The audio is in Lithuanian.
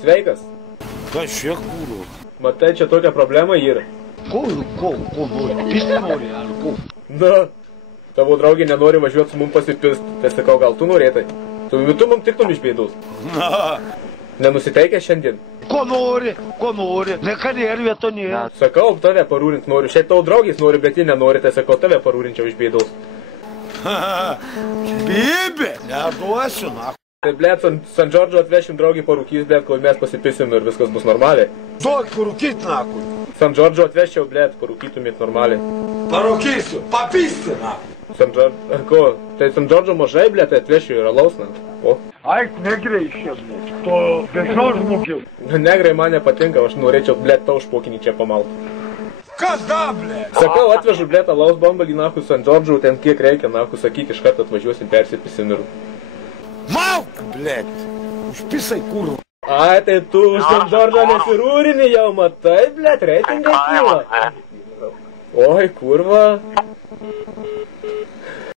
Sveikas. Kažkiek kūrų. Matai, čia tokia problema yra. Ko nori? Pisi nori, ar ko? Na, tavo draugė nenori važiuoti su mum pasipist. Tai sakau, gal tu norėtai? Tu mum tiktum iš bėdos. Na. Nenusiteikė šiandien? Ko nori? Nekarėr vieto nėra. Sakau, tave parūrint noriu. Šiaip tavo draugės nori, bet ji nenori, tai sakau, tave parūrinčiau iš bėdos. Bibė, neduosiu, na. Tai, blėt, San Džordžo atvešim draugį parūkys, blėt, kol mes pasipisim ir viskas bus normaliai. Duok parūkyt, nakui. San Džordžo atvešiau, blėt, parūkytumėt normaliai. Parūkysiu, papisti, na. San Džordžo, ko? Tai San Džordžo mažai, blėt, tai atvešiu ir alaus, na. O? Ai, negrai šiek, blėt. To bežau žmogiau. Negrai man nepatinka, aš norėčiau, blėt, tau špokinį čia pamalt. Kas da, blėt? Sakau, atvežu, blėt, alaus bambalį, nahu, San Džordžo, ten kiek reikia, nahu, sakyk, iš karto atvažiuosim, persipisim ir... Mauk, blėt. Užpisai kūrų. Ai, tai tu už San Džordžą nesirūrini jau, matai, blėt, reitingai kyla. Oi, kurva.